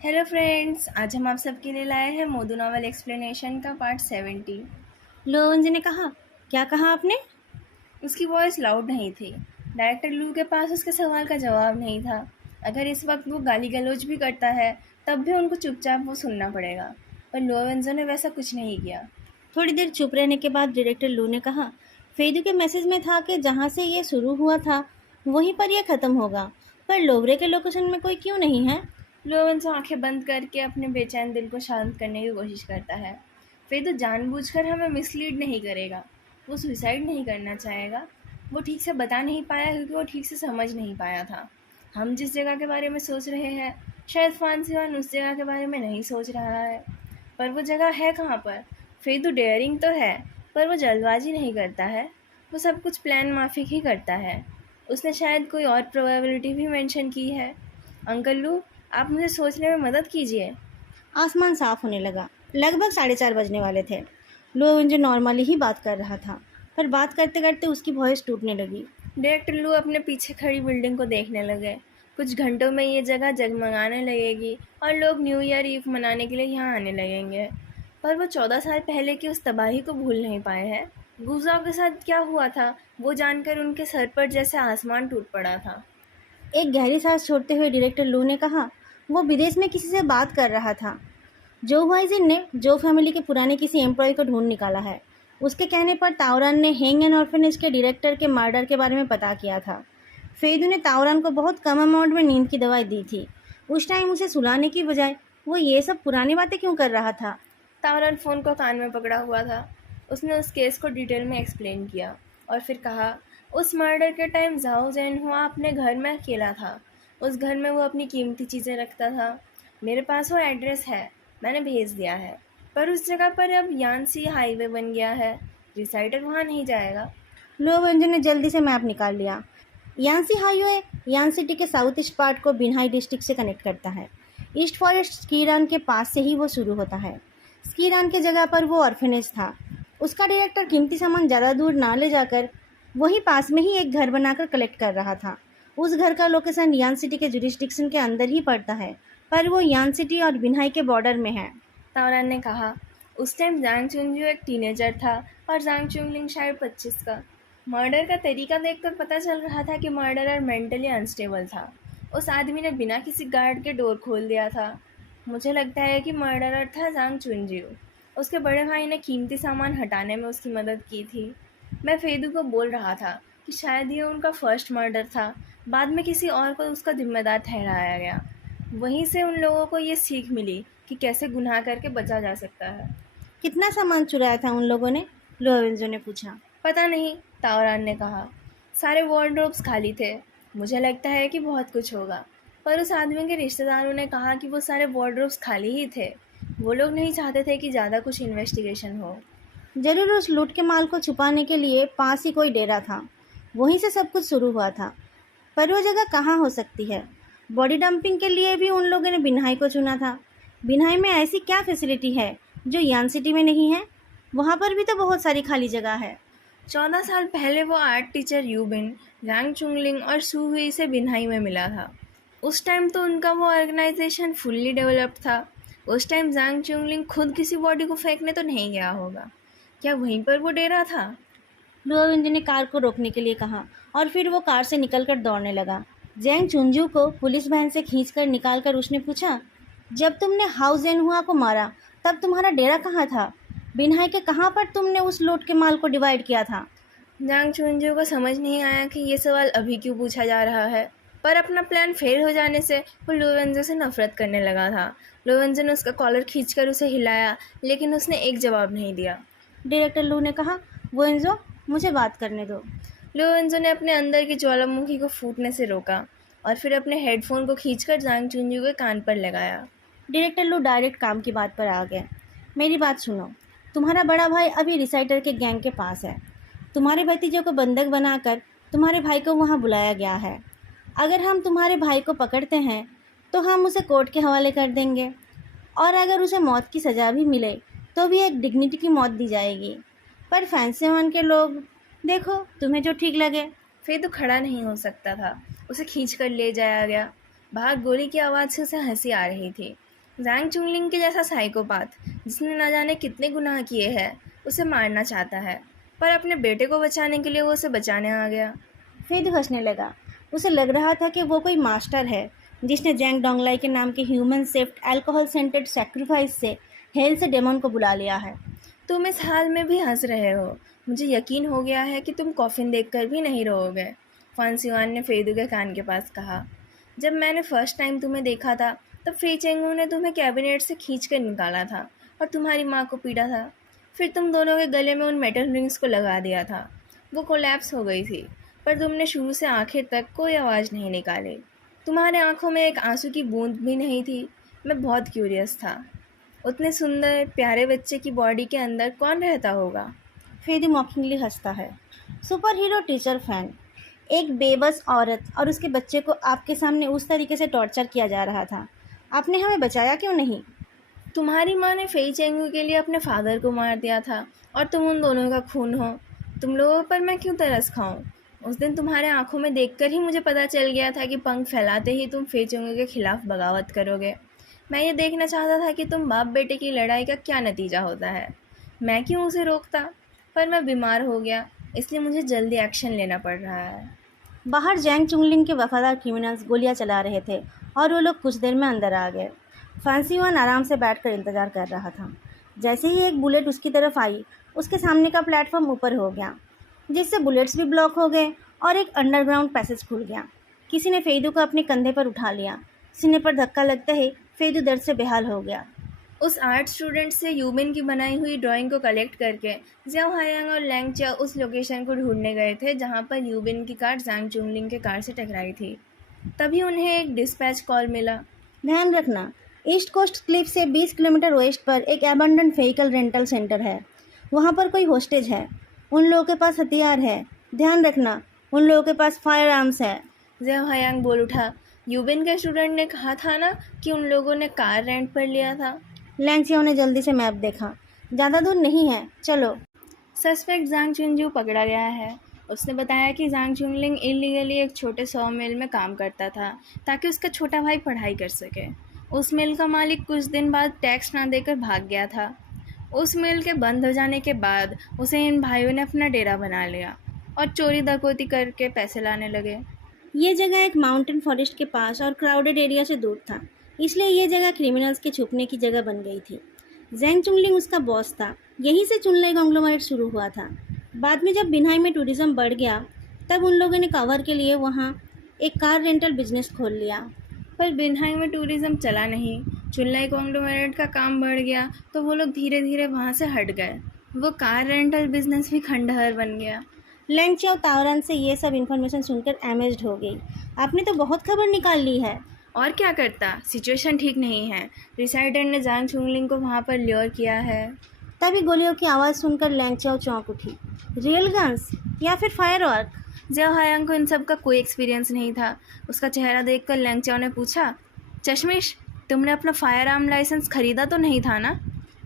Hello friends, आज हम आप सबके लिए लाए हैं मोदू नॉवल एक्सप्लेनेशन का पार्ट 70। लोअंज ने कहा। क्या कहा आपने? उसकी वॉइस लाउड नहीं थी। डायरेक्टर लू के पास उसके सवाल का जवाब नहीं था। अगर इस वक्त वो गाली गलौज भी करता है तब भी उनको चुपचाप वो सुनना पड़ेगा, पर लोवेंजो ने वैसा कुछ नहीं किया। थोड़ी देर चुप रहने के बाद डायरेक्टर लू ने कहा, फेदू के मैसेज में था कि जहाँ से ये शुरू हुआ था वहीं पर यह ख़त्म होगा, पर लोबरे के लोकेशन में कोई क्यों नहीं है? लोवेंजो आंखें बंद करके अपने बेचैन दिल को शांत करने की कोशिश करता है। फिर तो जानबूझकर हमें मिसलीड नहीं करेगा। वो सुसाइड नहीं करना चाहेगा। वो ठीक से बता नहीं पाया क्योंकि वो ठीक से समझ नहीं पाया था। हम जिस जगह के बारे में सोच रहे हैं, शायद फांसीवान उस जगह के बारे में नहीं सोच रहा है। पर वो जगह है कहाँ पर? फिर तो डेयरिंग तो है, पर वो जल्दबाजी नहीं करता है। वो सब कुछ प्लान माफिक ही करता है। उसने शायद कोई और प्रोबेबिलिटी भी मेंशन की है। अंकल लू, आप मुझे सोचने में मदद कीजिए। आसमान साफ होने लगा। लगभग 4:30 बजने वाले थे। लोअंज नॉर्मली ही बात कर रहा था, पर बात करते करते उसकी वॉइस टूटने लगी। डायरेक्टर लू अपने पीछे खड़ी बिल्डिंग को देखने लगे। कुछ घंटों में ये जगह जगमगाने लगेगी और लोग न्यू ईयर ईव मनाने के लिए यहाँ आने लगेंगे। पर वो 14 साल पहले की उस तबाही को भूल नहीं पाए हैं। गुजाओं के साथ क्या हुआ था, वो जानकर उनके सर पर जैसे आसमान टूट पड़ा था। एक गहरी सांस छोड़ते हुए डायरेक्टर लू ने कहा, वो विदेश में किसी से बात कर रहा था। जो हुआइजिन ने जो फैमिली के पुराने किसी एम्प्लॉय को ढूंढ निकाला है। उसके कहने पर ताओरान ने हेंग एंड ऑर्फेनेज के डायरेक्टर के मर्डर के बारे में पता किया था। फेदू ने ताओरान को बहुत कम अमाउंट में नींद की दवाई दी थी। उस टाइम उसे सुलाने की बजाय वो ये सब पुरानी बातें क्यों कर रहा था? तावरन फ़ोन को कान में पकड़ा हुआ था। उसने उस केस को डिटेल में एक्सप्लेन किया और फिर कहा, उस मर्डर के टाइम ज़ाओ ज़ेनहुआ अपने घर में अकेला था। उस घर में वो अपनी कीमती चीज़ें रखता था। मेरे पास वो एड्रेस है, मैंने भेज दिया है। पर उस जगह पर अब यानसी हाईवे बन गया है। रिसाइटर वहाँ नहीं जाएगा। लोअंजन ने जल्दी से मैप निकाल लिया। यानसी हाईवे यान सिटी के साउथ ईस्ट पार्ट को बिन्हाई डिस्ट्रिक्ट से कनेक्ट करता है। ईस्ट फॉरेस्ट स्कीरान के पास से ही वो शुरू होता है। स्कीरान के जगह पर वो ऑर्फेनेज था। उसका डायरेक्टर कीमती सामान ज़्यादा दूर ना ले जाकर वहीं पास में ही एक घर बनाकर कलेक्ट कर रहा था। उस घर का लोकेशन यान सिटी के जुरिस्डिक्शन के अंदर ही पड़ता है, पर वो यान सिटी और बिन्हाई के बॉर्डर में है। तावरान ने कहा, उस टाइम जांग चुनजू एक टीनेजर था और जांग चुंगलिंग शायद 25 का। मर्डर का तरीका देखकर पता चल रहा था कि मर्डरर मेंटली अनस्टेबल था। उस आदमी ने बिना किसी गार्ड के डोर खोल दिया था। मुझे लगता है कि मर्डरर था जांग चुनजू। उसके बड़े भाई ने कीमती सामान हटाने में उसकी मदद की थी। मैं फेदू को बोल रहा था कि शायद ये उनका फर्स्ट मर्डर था। बाद में किसी और को उसका जिम्मेदार ठहराया गया। वहीं से उन लोगों को ये सीख मिली कि कैसे गुनाह करके बचा जा सकता है। कितना सामान चुराया था उन लोगों ने? लोवेंजो ने पूछा। पता नहीं, तावरान ने कहा। सारे वार्डरोब्स खाली थे। मुझे लगता है कि बहुत कुछ होगा। पर उस आदमी के रिश्तेदारों ने कहा कि वो सारे वार्डरोब्स खाली ही थे। वो लोग नहीं चाहते थे कि ज़्यादा कुछ इन्वेस्टिगेशन हो। जरूर उस लूट के माल को छुपाने के लिए पास ही कोई डेरा था। वहीं से सब कुछ शुरू हुआ था। पर वो जगह कहाँ हो सकती है? बॉडी डंपिंग के लिए भी उन लोगों ने बिन्हाई को चुना था। बिन्हाई में ऐसी क्या फैसिलिटी है जो यान सिटी में नहीं है? वहाँ पर भी तो बहुत सारी खाली जगह है। 14 साल पहले वो आर्ट टीचर यूबिन, रैंग चुंगलिंग और सू हुई से बिन्हाई में मिला था। उस टाइम तो उनका वो ऑर्गेनाइजेशन फुल्ली डेवलप्ड था। उस टाइम जांग चुंगलिंग खुद किसी बॉडी को फेंकने तो नहीं गया होगा। क्या वहीं पर वो डेरा था? लुओविंज ने कार को रोकने के लिए कहा और फिर वो कार से निकलकर दौड़ने लगा। जैंग चुंजू को पुलिस वैन से खींचकर निकालकर उसने पूछा, जब तुमने हाउ जेनहुआ को मारा तब तुम्हारा डेरा कहाँ था? बिन्हाई के कहाँ पर तुमने उस लूट के माल को डिवाइड किया था? जांग चुंजू को समझ नहीं आया कि ये सवाल अभी क्यों पूछा जा रहा है। पर अपना प्लान फेल हो जाने से वो लुवेंजो से नफरत करने लगा था। लुवेंजो ने उसका कॉलर खींचकर उसे हिलाया, लेकिन उसने एक जवाब नहीं दिया। डायरेक्टर लू ने कहा, वो एंजो, मुझे बात करने दो। लुवेंजो ने अपने अंदर की ज्वालामुखी को फूटने से रोका और फिर अपने हेडफोन को खींचकर जांग चुंजू के कान पर लगाया। डायरेक्टर लू डायरेक्ट काम की बात पर आ गए। मेरी बात सुनो। तुम्हारा बड़ा भाई अभी रिसाइटर के गैंग के पास है। तुम्हारे भतीजों को बंधक बनाकर तुम्हारे भाई को वहाँ बुलाया गया है। अगर हम तुम्हारे भाई को पकड़ते हैं तो हम उसे कोर्ट के हवाले कर देंगे, और अगर उसे मौत की सज़ा भी मिले तो भी एक डिग्निटी की मौत दी जाएगी। पर फैंसी वन के लोग, देखो तुम्हें जो ठीक लगे। फिर तो खड़ा नहीं हो सकता था। उसे खींचकर ले जाया गया। बाहर गोली की आवाज़ से उसे हंसी आ रही थी। जैंग चुंगलिंग के जैसा साइकोपाथ जिसने ना जाने कितने गुनाह किए हैं उसे मारना चाहता है, पर अपने बेटे को बचाने के लिए वो उसे बचाने आ गया। फेदू हंसने लगा। उसे लग रहा था कि वो कोई मास्टर है जिसने जैंग डोंगलाई के नाम के ह्यूमन सेफ्ट अल्कोहल सेंटेड सेक्रीफाइस से हेल से डेमन को बुला लिया है। तुम इस हाल में भी हंस रहे हो। मुझे यकीन हो गया है कि तुम कॉफिन देखकर भी नहीं रोओगे, फांसीवान ने फेदू के कान के पास कहा। जब मैंने फर्स्ट टाइम तुम्हें देखा था तब फ्री चेंगू ने तुम्हें कैबिनेट से खींच कर निकाला था और तुम्हारी माँ को पीटा था। फिर तुम दोनों के गले में उन मेटल रिंग्स को लगा दिया था। वो कोलैप्स हो गई थी, पर तुमने शुरू से आखिर तक कोई आवाज़ नहीं निकाली। तुम्हारे आंखों में एक आंसू की बूंद भी नहीं थी। मैं बहुत क्यूरियस था, उतने सुंदर प्यारे बच्चे की बॉडी के अंदर कौन रहता होगा। फेदू मॉकिंगली हंसता है। सुपर हीरो टीचर फैन, एक बेबस औरत और उसके बच्चे को आपके सामने उस तरीके से टॉर्चर किया जा रहा था। आपने हमें बचाया क्यों नहीं? तुम्हारी माँ ने फेई चेंगू के लिए अपने फादर को मार दिया था और तुम उन दोनों का खून हो। तुम लोगों पर मैं क्यों तरस खाऊं? उस दिन तुम्हारे आंखों में देखकर ही मुझे पता चल गया था कि पंख फैलाते ही तुम फेई चेंगू के खिलाफ बगावत करोगे। मैं ये देखना चाहता था कि तुम बाप बेटे की लड़ाई का क्या नतीजा होता है। मैं क्यों उसे रोकता, पर मैं बीमार हो गया, इसलिए मुझे जल्दी एक्शन लेना पड़ रहा है। बाहर जैंग चुंगलिंग के वफादार क्रिमिनल्स गोलियां चला रहे थे और वो लोग कुछ देर में अंदर आ गए। फांसीवान आराम से बैठकर इंतजार कर रहा था। जैसे ही एक बुलेट उसकी तरफ आई, उसके सामने का प्लेटफॉर्म ऊपर हो गया, जिससे बुलेट्स भी ब्लॉक हो गए और एक अंडरग्राउंड पैसेज खुल गया। किसी ने फेदू को अपने कंधे पर उठा लिया। सीने पर धक्का लगते ही फेदू दर्द से बेहाल हो गया। उस आर्ट स्टूडेंट से यूबिन की बनाई हुई ड्राइंग को कलेक्ट करके जियाओ हायांग और लैंग चिया उस लोकेशन को ढूंढने गए थे जहां पर यूबिन की कार जैंग चुंगलिंग के कार से टकराई थी। तभी उन्हें एक डिस्पैच कॉल मिला। ध्यान रखना, ईस्ट कोस्ट क्लिफ से 20 किलोमीटर वेस्ट पर एक एबंडन व्हीकल रेंटल सेंटर है। वहाँ पर कोई होस्टेज है। उन लोगों के पास हथियार है। ध्यान रखना, उन लोगों के पास फायर आर्म्स है। जियाओ हायांग बोल उठा। यूबिन के स्टूडेंट ने कहा था ना कि उन लोगों ने कार रेंट पर लिया था। लैंग चियाओ ने जल्दी से मैप देखा। ज़्यादा दूर नहीं है, चलो। सस्पेक्ट जांग चुनजू पकड़ा गया है। उसने बताया कि जांग चुंगलिंग इलीगली एक छोटे सॉ मिल में काम करता था ताकि उसका छोटा भाई पढ़ाई कर सके। उस मिल का मालिक कुछ दिन बाद टैक्स ना देकर भाग गया था। उस मिल के बंद हो जाने के बाद उसे इन भाइयों ने अपना डेरा बना लिया और चोरी डकैती करके पैसे लाने लगे। ये जगह एक माउंटेन फॉरेस्ट के पास और क्राउडेड एरिया से दूर था, इसलिए ये जगह क्रिमिनल्स के छुपने की जगह बन गई थी। जैंग चुंगलिंग उसका बॉस था। यहीं से चुनलाई कॉन्ग्लोमरेट शुरू हुआ था। बाद में जब बिन्हाई में टूरिज्म बढ़ गया, तब उन लोगों ने कवर के लिए वहाँ एक कार रेंटल बिजनेस खोल लिया। पर बिन्हाई में टूरिज्म चला नहीं। चुनलाई कॉन्ग्लोमरेट का काम बढ़ गया तो वो लोग धीरे धीरे वहाँ से हट गए। वो कार रेंटल बिजनेस भी खंडहर बन गया। लैंग चियाओ तावरन से ये सब इन्फॉर्मेशन सुनकर अमेज्ड हो गई। आपने तो बहुत खबर निकाल ली है। और क्या करता, सिचुएशन ठीक नहीं है। रिसाइडर ने जांग चुंगलिंग को वहाँ पर ल्योर किया है। तभी गोलियों की आवाज़ सुनकर लैंग चियाओ चौंक उठी। रियल गन्स या फिर फायर वर्क? जियाओ हायांग को इन सब का कोई एक्सपीरियंस नहीं था। उसका चेहरा देखकर लैंग चियाओ ने पूछा, चश्मिश, तुमने अपना फायर आर्म लाइसेंस खरीदा तो नहीं था ना?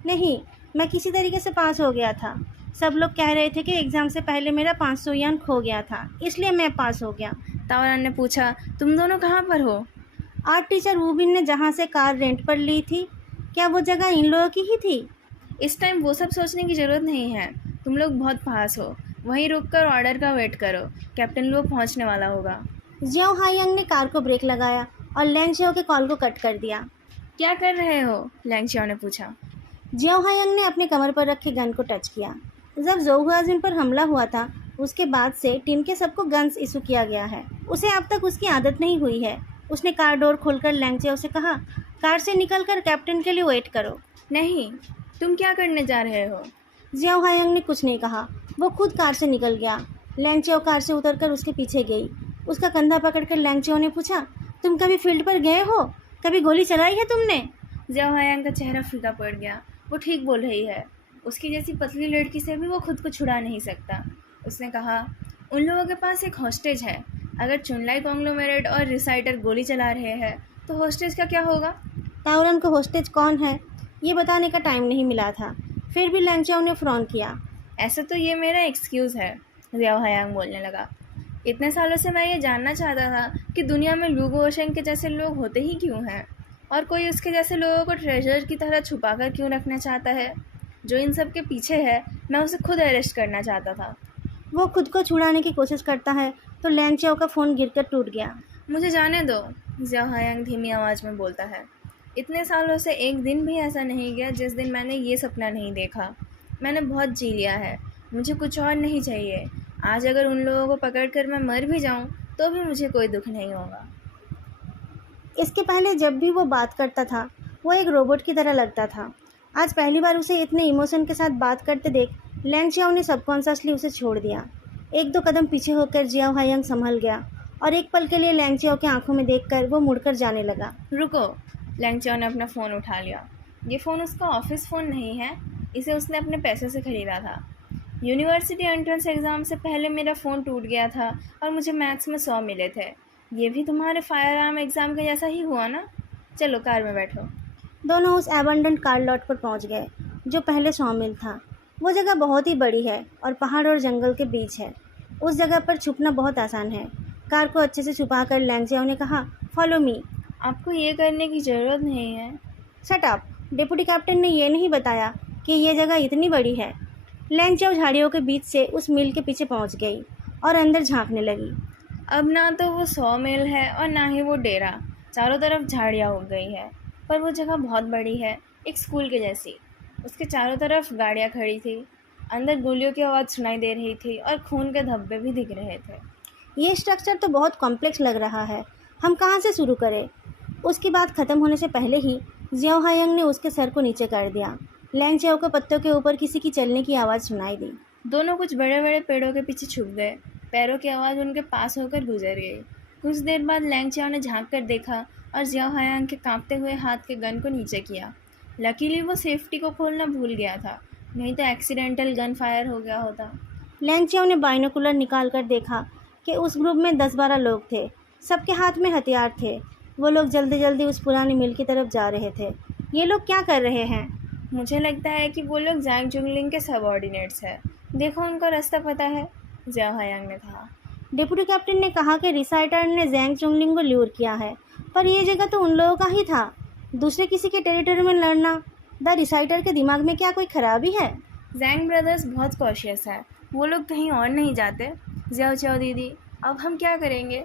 नहीं, मैं किसी तरीके से पास हो गया था। सब लोग कह रहे थे कि एग्ज़ाम से पहले मेरा 500 यान खो गया था, इसलिए मैं पास हो गया। तावरन ने पूछा, तुम दोनों कहाँ पर हो? आर्ट टीचर वूबिन ने जहाँ से कार रेंट पर ली थी, क्या वो जगह इन लोगों की ही थी? इस टाइम वो सब सोचने की ज़रूरत नहीं है। तुम लोग बहुत पास हो। वहीं रुक कर ऑर्डर का वेट करो, कैप्टन लो पहुँचने वाला होगा। जियाओ हायांग ने कार को ब्रेक लगाया और लैंग चियाओ के कॉल को कट कर दिया। क्या कर रहे हो? लैंग चियाओ ने पूछा। जियाओ हायांग ने अपने कमर पर रखे गन को टच किया। जब जोहुआजिन पर हमला हुआ था, उसके बाद से टीम के सबको गन्स इशू किया गया है। उसे अब तक उसकी आदत नहीं हुई है। उसने कार डोर खोलकर लैंग चियाओ से कहा, कार से निकलकर कैप्टन के लिए वेट करो। नहीं, तुम क्या करने जा रहे हो? जियाओ हायांग ने कुछ नहीं कहा। वो खुद कार से निकल गया। लैंग चियाओ कार से उतरकर उसके पीछे गई। उसका कंधा पकड़कर लैंग चियाओ ने पूछा, तुम कभी फील्ड पर गए हो? कभी गोली चलाई है तुमने? जियाओ हायांग का चेहरा फीका पड़ गया। वो ठीक बोल रही है। उसकी जैसी पतली लड़की से भी वो खुद को छुड़ा नहीं सकता। उसने कहा, उन लोगों के पास एक हॉस्टेज है। अगर चुनलाई कॉन्ग्लोमेरेट और रिसाइटर गोली चला रहे हैं तो हॉस्टेज का क्या होगा? तावरन को हॉस्टेज कौन है ये बताने का टाइम नहीं मिला था। फिर भी लैंग चियाओ ने फ्रॉन किया। ऐसा तो ये मेरा एक्सक्यूज़ है, जियाओ हायांग बोलने लगा। इतने सालों से मैं ये जानना चाहता था कि दुनिया में लू गुओशेंग के जैसे लोग होते ही क्यों हैं, और कोई उसके जैसे लोगों को ट्रेजर की तरह छुपा कर क्यों रखना चाहता है? जो इन सब के पीछे है, मैं उसे खुद अरेस्ट करना चाहता था। वो खुद को छुड़ाने की कोशिश करता है तो लैंग चाओ का फ़ोन गिरकर टूट गया। मुझे जाने दो, ज़ियाओ हायांग धीमी आवाज़ में बोलता है। इतने सालों से एक दिन भी ऐसा नहीं गया जिस दिन मैंने ये सपना नहीं देखा। मैंने बहुत जी लिया है, मुझे कुछ और नहीं चाहिए। आज अगर उन लोगों को पकड़ कर मैं मर भी जाऊं तो भी मुझे कोई दुख नहीं होगा। इसके पहले जब भी वो बात करता था वो एक रोबोट की तरह लगता था। आज पहली बार उसे इतने इमोशन के साथ बात करते देख लैंग चाओ ने सबकॉन्शियसली उसे छोड़ दिया। एक दो कदम पीछे होकर जियाओ हायांग संभल गया और एक पल के लिए लैंग चाओ की आंखों में देखकर वो मुड़कर जाने लगा। रुको, लैंग चाओ ने अपना फ़ोन उठा लिया। ये फ़ोन उसका ऑफिस फ़ोन नहीं है, इसे उसने अपने पैसे से ख़रीदा था। यूनिवर्सिटी एंट्रेंस एग्ज़ाम से पहले मेरा फ़ोन टूट गया था और मुझे मैथ्स में 100 मिले थे। ये भी तुम्हारे फायर आर्म एग्ज़ाम के जैसा ही हुआ ना? चलो कार में बैठो। दोनों उस एबंडन कार लॉट पर पहुंच गए जो पहले सॉमिल था। वो जगह बहुत ही बड़ी है और पहाड़ और जंगल के बीच है। उस जगह पर छुपना बहुत आसान है। कार को अच्छे से छुपाकर लैंग चाओ ने कहा, फॉलो मी। आपको ये करने की ज़रूरत नहीं है। शट अप, डिप्टी कैप्टन ने ये नहीं बताया कि ये जगह इतनी बड़ी है। लैंग चाओ झाड़ियों के बीच से उस मिल के पीछे पहुंच गई और अंदर झांकने लगी। अब ना तो वो 100 मील है और ना ही वो डेरा। चारों तरफ झाड़ियाँ उग गई है, पर वो जगह बहुत बड़ी है, एक स्कूल के जैसी। उसके चारों तरफ गाड़ियाँ खड़ी थी, अंदर गोलियों की आवाज़ सुनाई दे रही थी और खून के धब्बे भी दिख रहे थे। ये स्ट्रक्चर तो बहुत कॉम्प्लेक्स लग रहा है, हम कहाँ से शुरू करें? उसकी बात खत्म होने से पहले ही जियाओ हायांग ने उसके सर को नीचे कर दिया। लैंग चाओ को पत्तों के ऊपर किसी की चलने की आवाज़ सुनाई दी। दोनों कुछ बड़े बड़े पेड़ों के पीछे छुप गए। पैरों की आवाज़ उनके पास होकर गुजर गई। कुछ देर बाद लैंग चाओ ने झांक कर देखा और जियाओ हायांग के कांपते हुए हाथ के गन को नीचे किया। लकीली वो सेफ्टी को खोलना भूल गया था, नहीं तो एक्सीडेंटल गन फायर हो गया होता। लैंग चाओ ने बाइनोकुलर निकाल कर देखा कि उस ग्रुप में 10-12 लोग थे। सबके हाथ में हथियार थे। वो लोग जल्दी जल्दी उस पुरानी मिल की तरफ जा रहे थे। ये लोग क्या कर रहे हैं? मुझे लगता है कि वो लोग जैंग जुंगलिंग के सबऑर्डिनेट्स हैं। देखो, उनका रास्ता पता है, जियाओ हायांग ने कहा। डिप्टी कैप्टन ने कहा कि रिसाइटर ने जैंग चुंगलिंग को ल्यूर किया है, पर यह जगह तो उन लोगों का ही था। दूसरे किसी के टेरिटरी में लड़ना, द रिसाइटर के दिमाग में क्या कोई खराबी है? जैंग ब्रदर्स बहुत कॉशियस है, वो लोग कहीं और नहीं जाते। जियाओ चाओ दीदी, अब हम क्या करेंगे?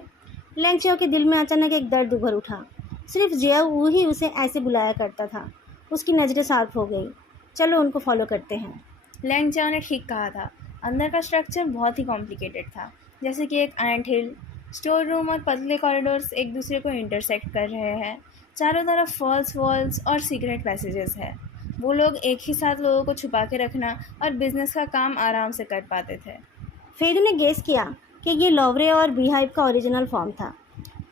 लैंग चाओ के दिल में अचानक एक दर्द उभर उठा। सिर्फ जियाओ वू ही उसे ऐसे बुलाया करता था। उसकी नज़रें शार्प हो गई। चलो उनको फॉलो करते हैं। लैंग चाओ ने ठीक कहा था। अंदर का स्ट्रक्चर बहुत ही कॉम्प्लिकेटेड था, जैसे कि एक एंट हिल। स्टोर रूम और पतले कॉरिडोर्स एक दूसरे को इंटरसेक्ट कर रहे हैं। चारों तरफ फॉल्स वॉल्स और सीक्रेट पैसेजेस है। वो लोग एक ही साथ लोगों को छुपा के रखना और बिजनेस का काम आराम से कर पाते थे। फेदू ने गेस किया कि ये लोवरे और बीहाइव का ओरिजिनल फॉर्म था।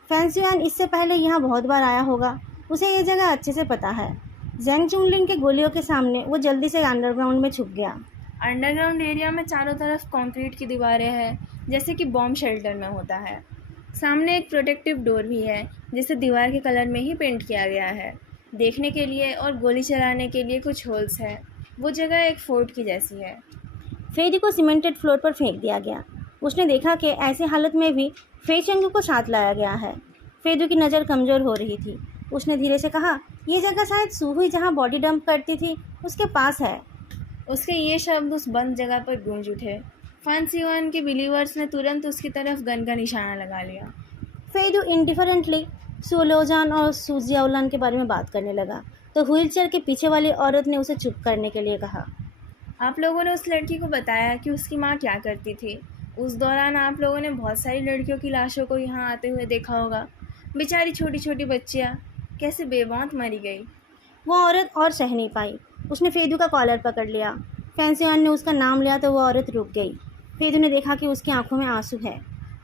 फैंसियान इससे पहले यहाँ बहुत बार आया होगा, उसे ये जगह अच्छे से पता है। जैंग चुंगलिंग के गोलियों के सामने वो जल्दी से अंडरग्राउंड में छुप गया। अंडरग्राउंड एरिया में चारों तरफ कंक्रीट की दीवारें हैं, जैसे कि बॉम्ब शेल्टर में होता है। सामने एक प्रोटेक्टिव डोर भी है, जिसे दीवार के कलर में ही पेंट किया गया है। देखने के लिए और गोली चलाने के लिए कुछ होल्स है। वो जगह एक फोर्ट की जैसी है। फेदी को सीमेंटेड फ्लोर पर फेंक दिया गया। उसने देखा कि ऐसी हालत में भी फेचंग को साथ लाया गया है। फेदू की नज़र कमज़ोर हो रही थी। उसने धीरे से कहा, यह जगह शायद सूहुई जहाँ बॉडी डंप करती थी उसके पास है। उसके ये शब्द उस बंद जगह पर गूंज उठे। फांसीवान के बिलीवर्स ने तुरंत उसकी तरफ गन का निशाना लगा लिया। फेदू इंडिफरेंटली सुलोजान और सुजियाउलान के बारे में बात करने लगा तो व्हीलचेयर के पीछे वाली औरत ने उसे चुप करने के लिए कहा। आप लोगों ने उस लड़की को बताया कि उसकी माँ क्या करती थी? उस दौरान आप लोगों ने बहुत सारी लड़कियों की लाशों को यहाँ आते हुए देखा होगा। बेचारी छोटी छोटी बच्चियाँ कैसे बेमौत मरी गई। वो औरत और सह नहीं पाई। उसने फेदू का कॉलर पकड़ लिया। फैंसीवान ने उसका नाम लिया तो वो औरत रुक गई। फेदू ने देखा कि उसकी आंखों में आंसू है।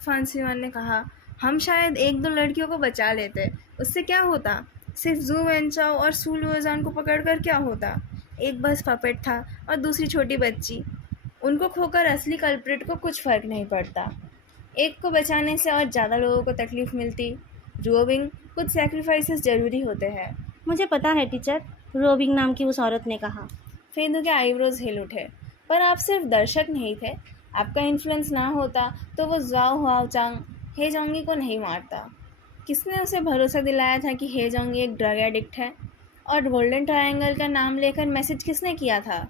फांसीवान ने कहा, हम शायद एक दो लड़कियों को बचा लेते, उससे क्या होता? सिर्फ जू वेंचाओ और सू लुओजान को पकड़कर क्या होता? एक बस पपेट था और दूसरी छोटी बच्ची। उनको खोकर असली कल्प्रिट को कुछ फ़र्क नहीं पड़ता। एक को बचाने से और ज़्यादा लोगों को तकलीफ़ मिलती। रोबिंग, कुछ सेक्रीफाइसेस ज़रूरी होते हैं। मुझे पता है टीचर, रोबिंग नाम की उस औरत ने कहा। फेदू के आईब्रोज हिल उठे। पर आप सिर्फ दर्शक नहीं थे। आपका इन्फ्लुएंस ना होता तो वो ज़ाओ हुआचांग हे जोंगी को नहीं मारता। किसने उसे भरोसा दिलाया था कि हे जोंग एक ड्रग एडिक्ट है? और गोल्डन ट्रायंगल का नाम लेकर मैसेज किसने किया था?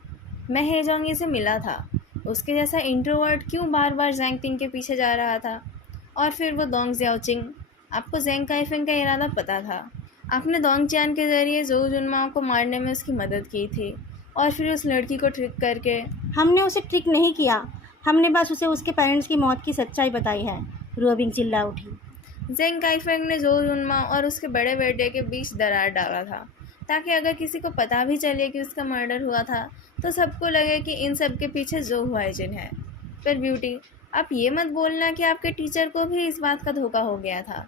मैं हे जोंग से मिला था। उसके जैसा इंट्रोवर्ट क्यों बार बार जैंग पिंग के पीछे जा रहा था? और फिर वो दोंग ज़ियाओचिंग। आपको ज़ेंग काइफिंग का इरादा पता था। आपने दोंग चियान के ज़रिए ज़ोउ जुनमाओ को मारने में उसकी मदद की थी और फिर उस लड़की को ट्रिक करके। हमने उसे ट्रिक नहीं किया, हमने बस उसे उसके पेरेंट्स की मौत की सच्चाई बताई है, रुओबिंग चिल्ला उठी। ज़ेंग काइफेंग ने ज़ोउ जुनमाओ और उसके बड़े बेटे के बीच दरार डाला था ताकि अगर किसी को पता भी चले कि उसका मर्डर हुआ था तो सबको लगे कि इन सब के पीछे ज़ोउ हुआइजिन है। पर ब्यूटी, आप ये मत बोलना कि आपके टीचर को भी इस बात का धोखा हो गया था।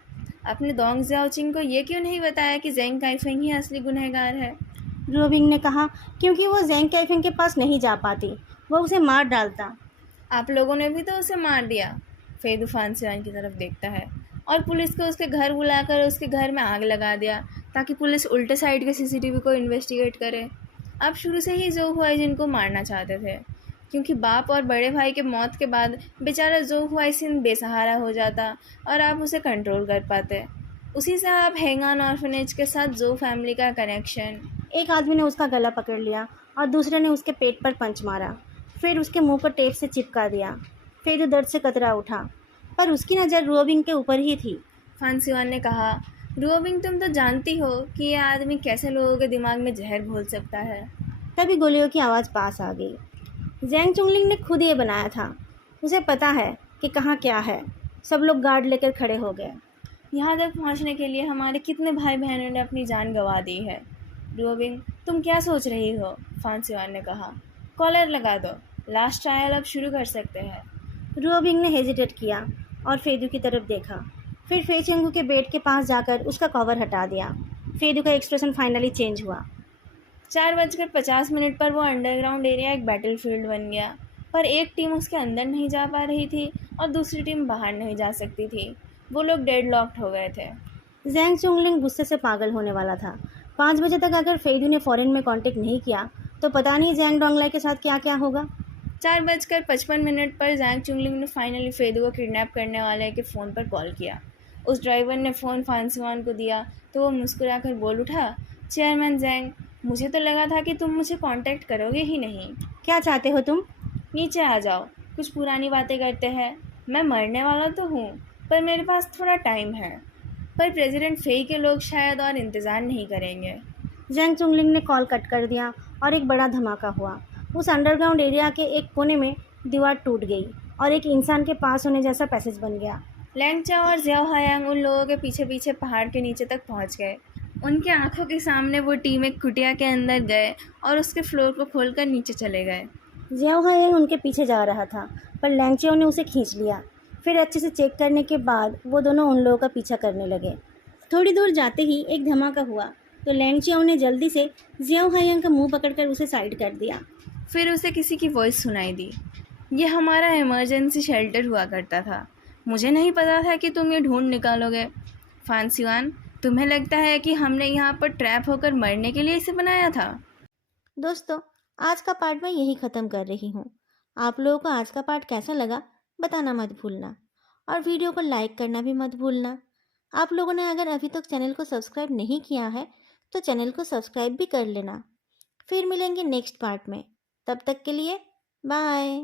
आपने दोंग ज़ियाओचिंग को ये क्यों नहीं बताया कि ज़ेंग काइफेंग ही असली गुनहगार है? रुओबिंग ने कहा, क्योंकि वो ज़ेंग काइफिंग के पास नहीं जा पाती, वो उसे मार डालता। आप लोगों ने भी तो उसे मार दिया। फेदू फांसियान की तरफ देखता है। और पुलिस को उसके घर बुलाकर उसके घर में आग लगा दिया ताकि पुलिस उल्टे साइड के सीसीटीवी को इन्वेस्टिगेट करे। आप शुरू से ही ज़ोउ हुआइजिन को मारना चाहते थे क्योंकि बाप और बड़े भाई के मौत के बाद बेचारा ज़ोउ हुआइजिन बेसहारा हो जाता और आप उसे कंट्रोल कर पाते। उसी से आप हैंगान ऑर्फनेज के साथ ज़ोउ फैमिली का कनेक्शन। एक आदमी ने उसका गला पकड़ लिया और दूसरे ने उसके पेट पर पंच मारा, फिर उसके मुंह को टेप से चिपका दिया। फिर वो दर्द से कतरा उठा, पर उसकी नज़र रुओबिंग के ऊपर ही थी। फांसिवान ने कहा, रुओबिंग तुम तो जानती हो कि यह आदमी कैसे लोगों के दिमाग में जहर घोल सकता है। तभी गोलियों की आवाज़ पास आ गई। ज़ेंग चुंगलिंग ने खुद ये बनाया था, उसे पता है कि कहाँ क्या है। सब लोग गार्ड लेकर खड़े हो गए। यहाँ तक पहुँचने के लिए हमारे कितने भाई बहनों ने अपनी जान गंवा दी है। रुओबिंग, तुम क्या सोच रही हो? फांसिवान ने कहा। कॉलर लगा दो, लास्ट ट्रायल अब शुरू कर सकते हैं। रुओबिंग ने हेजिटेट किया और फेदू की तरफ देखा, फिर फेचेंगू के बेड के पास जाकर उसका कवर हटा दिया। फेदू का एक्सप्रेशन फाइनली चेंज हुआ। 4:50 पर वो अंडरग्राउंड एरिया एक बैटलफील्ड बन गया, पर एक टीम उसके अंदर नहीं जा पा रही थी और दूसरी टीम बाहर नहीं जा सकती थी। वो लोग डेडलॉक्ड हो गए थे। ज़ेंग चुंगलिंग गुस्से से पागल होने वाला था। 5 बजे तक अगर फेदू ने फॉरेन में कांटेक्ट नहीं किया तो पता नहीं ज़ेंग डोंगलाई के साथ क्या क्या होगा। 4:55 पर जैंग चुंगलिंग ने फाइनली फेदू को किडनैप करने वाले के फ़ोन पर कॉल किया। उस ड्राइवर ने फ़ोन फांसिवान को दिया तो वो मुस्कुराकर बोल उठा, चेयरमैन जैंग, मुझे तो लगा था कि तुम मुझे कांटेक्ट करोगे ही नहीं। क्या चाहते हो तुम? नीचे आ जाओ, कुछ पुरानी बातें करते हैं। मैं मरने वाला तो हूँ, पर मेरे पास थोड़ा टाइम है। पर प्रेसिडेंट फेई के लोग शायद और इंतज़ार नहीं करेंगे। ज़ेंग चुंगलिंग ने कॉल कट कर दिया और एक बड़ा धमाका हुआ। उस अंडरग्राउंड एरिया के एक कोने में दीवार टूट गई और एक इंसान के पास होने जैसा पैसेज बन गया। लैंगचा और ज़ियाओ हायांग उन लोगों के पीछे पीछे पहाड़ के नीचे तक पहुंच गए। उनके आंखों के सामने वो टीम एक कुटिया के अंदर गए और उसके फ्लोर को खोलकर नीचे चले गए। ज़ियाओ हायांग उनके पीछे जा रहा था, पर लैंगचाओ ने उसे खींच लिया। फिर अच्छे से चेक करने के बाद वो दोनों उन लोगों का पीछा करने लगे। थोड़ी दूर जाते ही एक धमाका हुआ तो लैंगचाओ ने जल्दी से ज़ियाओ हायांग का मुंह पकड़कर उसे साइड कर दिया। फिर उसे किसी की वॉइस सुनाई दी। ये हमारा इमरजेंसी शेल्टर हुआ करता था। मुझे नहीं पता था कि तुम ये ढूंढ निकालोगे। फांसिवान, तुम्हें लगता है कि हमने यहाँ पर ट्रैप होकर मरने के लिए इसे बनाया था? दोस्तों, आज का पार्ट मैं यही ख़त्म कर रही हूँ। आप लोगों को आज का पार्ट कैसा लगा बताना मत भूलना और वीडियो को लाइक करना भी मत भूलना। आप लोगों ने अगर अभी तक चैनल को सब्सक्राइब नहीं किया है तो चैनल को सब्सक्राइब भी कर लेना। फिर मिलेंगे नेक्स्ट पार्ट में। तब तक के लिए बाय।